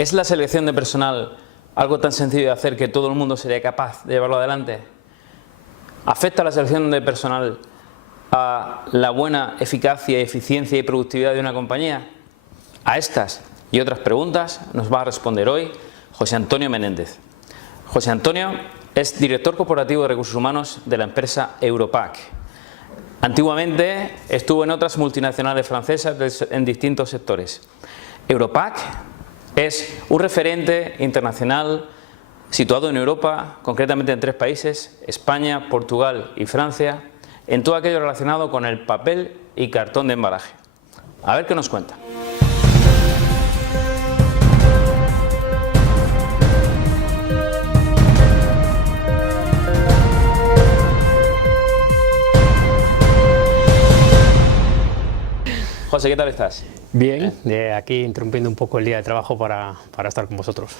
¿Es la selección de personal algo tan sencillo de hacer que todo el mundo sería capaz de llevarlo adelante? ¿Afecta la selección de personal a la buena eficacia, eficiencia y productividad de una compañía? A estas y otras preguntas nos va a responder hoy José Antonio Menéndez. José Antonio es director corporativo de recursos humanos de la empresa Europac. Antiguamente estuvo en otras multinacionales francesas en distintos sectores. Europac es un referente internacional situado en Europa, concretamente en 3 países, España, Portugal y Francia, en todo aquello relacionado con el papel y cartón de embalaje. A ver qué nos cuenta. José, ¿qué tal estás? Bien, aquí interrumpiendo un poco el día de trabajo para estar con vosotros.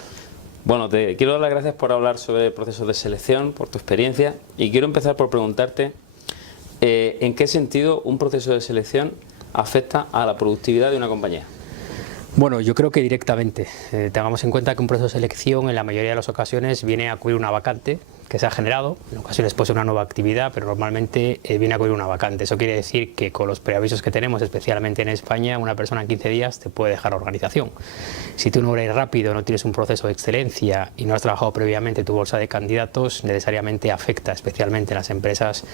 Bueno, te quiero dar las gracias por hablar sobre procesos de selección, por tu experiencia, y quiero empezar por preguntarte ¿en qué sentido un proceso de selección afecta a la productividad de una compañía? Bueno, yo creo que directamente. Tengamos en cuenta que un proceso de selección en la mayoría de las ocasiones viene a cubrir una vacante que se ha generado, en ocasiones puede ser una nueva actividad, pero normalmente viene a cubrir una vacante. Eso quiere decir que con los preavisos que tenemos, especialmente en España, una persona en 15 días te puede dejar la organización. Si tú no eres rápido, no tienes un proceso de excelencia y no has trabajado previamente tu bolsa de candidatos, necesariamente afecta, especialmente en las empresas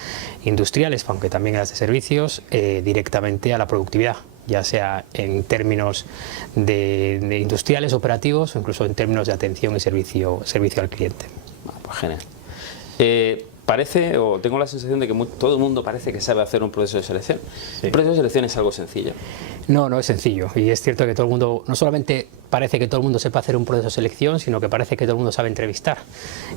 industriales, aunque también en las de servicios, directamente a la productividad, ya sea en términos de industriales, operativos o incluso en términos de atención y servicio al cliente. Pues genial. Parece, o tengo la sensación de que todo el mundo parece que sabe hacer un proceso de selección. Sí. ¿Un proceso de selección es algo sencillo? No, no es sencillo. Y es cierto que todo el mundo, no solamente parece que todo el mundo sepa hacer un proceso de selección, sino que parece que todo el mundo sabe entrevistar.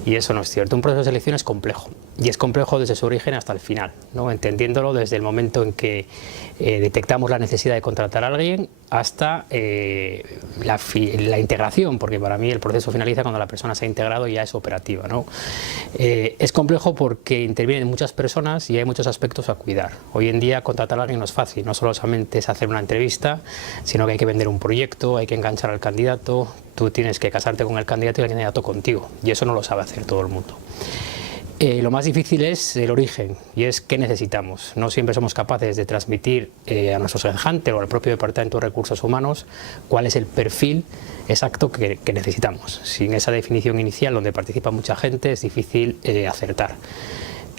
Y eso no es cierto. Un proceso de selección es complejo. Y es complejo desde su origen hasta el final, ¿no? Entendiéndolo desde el momento en que detectamos la necesidad de contratar a alguien hasta la integración, porque para mí el proceso finaliza cuando la persona se ha integrado y ya es operativa, ¿no? Es complejo porque intervienen muchas personas y hay muchos aspectos a cuidar. Hoy en día contratar a alguien no es fácil, no solamente es hacer una entrevista, sino que hay que vender un proyecto, hay que enganchar al candidato, tú tienes que casarte con el candidato y el candidato contigo, y eso no lo sabe hacer todo el mundo. Lo más difícil es el origen, y es qué necesitamos. No siempre somos capaces de transmitir a nuestros headhunters o al propio Departamento de Recursos Humanos cuál es el perfil exacto que necesitamos. Sin esa definición inicial, donde participa mucha gente, es difícil acertar.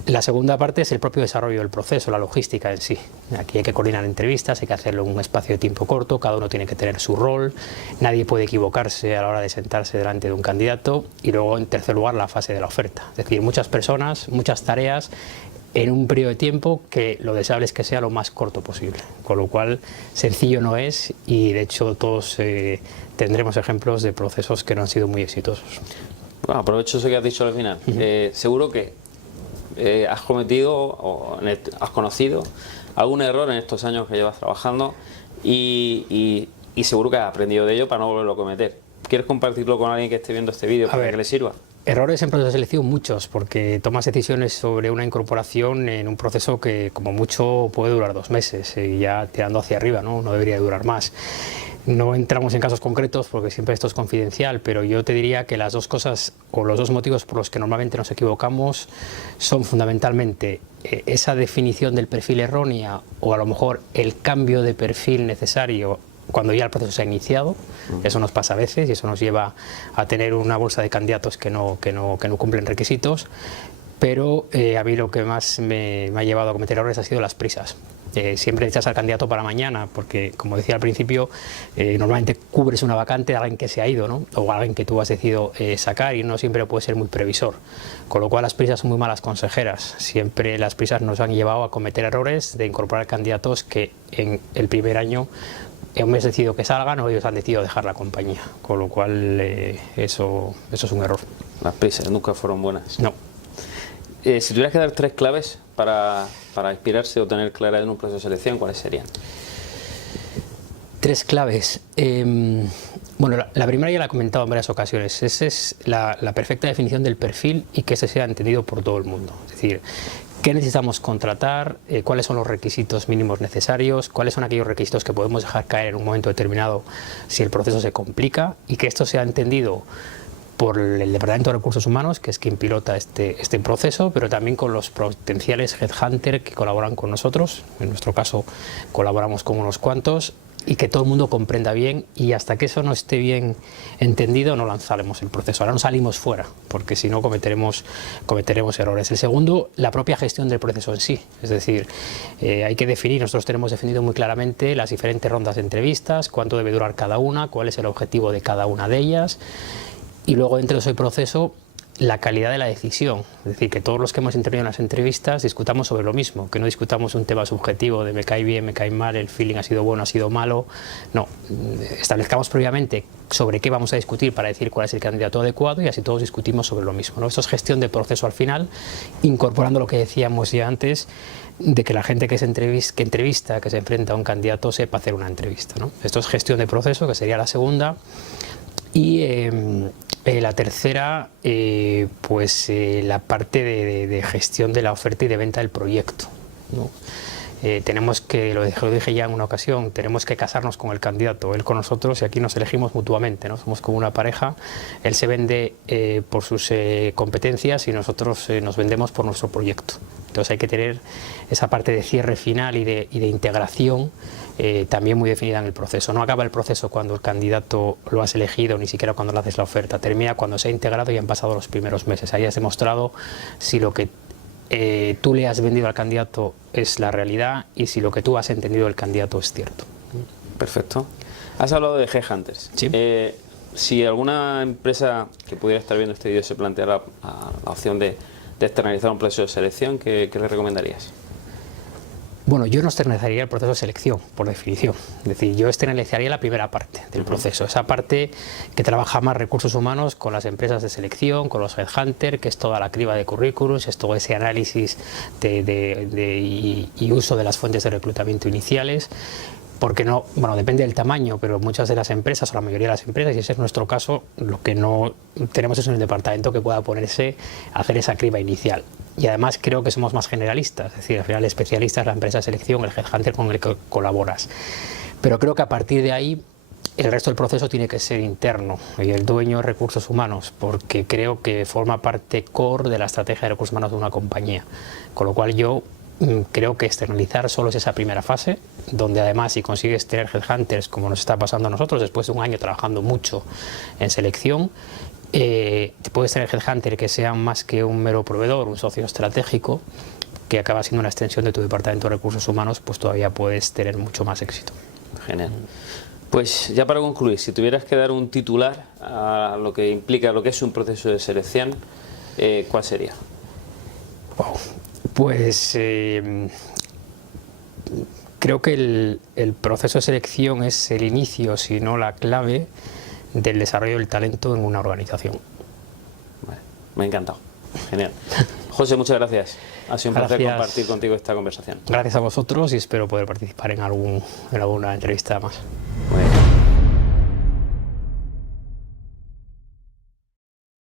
La segunda parte es el propio desarrollo del proceso, la logística en sí. Aquí hay que coordinar entrevistas, hay que hacerlo en un espacio de tiempo corto, cada uno tiene que tener su rol, nadie puede equivocarse a la hora de sentarse delante de un candidato, y luego, en tercer lugar, la fase de la oferta. Es decir, muchas personas, muchas tareas en un periodo de tiempo que lo deseable es que sea lo más corto posible, con lo cual sencillo no es, y de hecho todos tendremos ejemplos de procesos que no han sido muy exitosos. Bueno, aprovecho eso que has dicho al final. Seguro que has cometido o has conocido algún error en estos años que llevas trabajando y seguro que has aprendido de ello para no volverlo a cometer. ¿Quieres compartirlo con alguien que esté viendo este vídeo para que le sirva? Errores en proceso de selección muchos, porque tomas decisiones sobre una incorporación en un proceso que como mucho puede durar 2 meses y ya tirando hacia arriba, no debería durar más. No entramos en casos concretos porque siempre esto es confidencial, pero yo te diría que las dos cosas o los dos motivos por los que normalmente nos equivocamos son fundamentalmente esa definición del perfil errónea, o a lo mejor el cambio de perfil necesario cuando ya el proceso se ha iniciado. Eso nos pasa a veces y eso nos lleva a tener una bolsa de candidatos que no cumplen requisitos. Pero a mí lo que más me ha llevado a cometer errores ha sido las prisas. Siempre echas al candidato para mañana porque, como decía al principio, normalmente cubres una vacante de alguien que se ha ido, ¿no? O alguien que tú has decidido sacar, y no siempre puede ser muy previsor. Con lo cual las prisas son muy malas consejeras. Siempre las prisas nos han llevado a cometer errores de incorporar candidatos que en el primer año hemos decidido que salgan o ellos han decidido dejar la compañía. Con lo cual eso es un error. Las prisas nunca fueron buenas. No. Si tuvieras que dar 3 claves para inspirarse o tener clara en un proceso de selección, ¿cuáles serían? 3 claves. Bueno, la primera ya la he comentado en varias ocasiones. Esa es la perfecta definición del perfil y que ese sea entendido por todo el mundo. Es decir, ¿Qué necesitamos contratar? ¿Cuáles son los requisitos mínimos necesarios? ¿Cuáles son aquellos requisitos que podemos dejar caer en un momento determinado si el proceso se complica? Y que esto sea entendido por el Departamento de Recursos Humanos, que es quien pilota este proceso, pero también con los potenciales headhunters que colaboran con nosotros. En nuestro caso colaboramos con unos cuantos, y que todo el mundo comprenda bien, y hasta que eso no esté bien entendido no lanzaremos el proceso. Ahora no salimos fuera, porque si no cometeremos errores. El segundo, la propia gestión del proceso en sí. Es decir, hay que definir, nosotros tenemos definido muy claramente las diferentes rondas de entrevistas, cuánto debe durar cada una, cuál es el objetivo de cada una de ellas, y luego dentro de ese proceso la calidad de la decisión, es decir, que todos los que hemos intervenido en las entrevistas discutamos sobre lo mismo, que no discutamos un tema subjetivo de me cae bien, me cae mal, el feeling ha sido bueno, ha sido malo. No, establezcamos previamente sobre qué vamos a discutir para decir cuál es el candidato adecuado, y así todos discutimos sobre lo mismo, ¿no? Esto es gestión de proceso al final, incorporando lo que decíamos ya antes, de que la gente que se entrevista, que se enfrenta a un candidato, sepa hacer una entrevista, ¿no? Esto es gestión de proceso, que sería la segunda. Y la tercera, la parte de gestión de la oferta y de venta del proyecto, ¿no? Tenemos que, lo dije ya en una ocasión, tenemos que casarnos con el candidato, él con nosotros, y aquí nos elegimos mutuamente, ¿no? Somos como una pareja, él se vende por sus competencias y nosotros nos vendemos por nuestro proyecto. Entonces hay que tener esa parte de cierre final y de integración también muy definida en el proceso. No acaba el proceso cuando el candidato lo has elegido, ni siquiera cuando le haces la oferta, termina cuando se ha integrado y han pasado los primeros meses. Ahí has demostrado si lo que tú le has vendido al candidato es la realidad y si lo que tú has entendido del candidato es cierto. Perfecto. Has hablado de headhunters. Sí. Si alguna empresa que pudiera estar viendo este vídeo se planteara la opción de externalizar un proceso de selección, ¿qué le recomendarías? Bueno, yo no externalizaría el proceso de selección, por definición. Es decir, yo externalizaría la primera parte del proceso, esa parte que trabaja más recursos humanos con las empresas de selección, con los headhunters, que es toda la criba de currículums, es todo ese análisis y uso de las fuentes de reclutamiento iniciales. Porque no, bueno, depende del tamaño, pero muchas de las empresas, o la mayoría de las empresas, y ese es nuestro caso, lo que no tenemos es un departamento que pueda ponerse a hacer esa criba inicial. Y además creo que somos más generalistas, es decir, al final el especialista es la empresa de selección, el headhunter con el que colaboras. Pero creo que a partir de ahí el resto del proceso tiene que ser interno, y el dueño de recursos humanos, porque creo que forma parte core de la estrategia de recursos humanos de una compañía. Con lo cual yo creo que externalizar solo es esa primera fase, donde además si consigues tener headhunters, como nos está pasando a nosotros después de un año trabajando mucho en selección, puedes tener headhunters que sean más que un mero proveedor, un socio estratégico, que acaba siendo una extensión de tu departamento de recursos humanos, pues todavía puedes tener mucho más éxito. Genial. Pues ya para concluir, si tuvieras que dar un titular a lo que implica lo que es un proceso de selección, ¿cuál sería? Wow. Pues creo que el proceso de selección es el inicio, si no la clave, del desarrollo del talento en una organización. Vale, me ha encantado. Genial. José, muchas gracias. Ha sido un placer compartir contigo esta conversación. Gracias a vosotros y espero poder participar en alguna entrevista más. Muy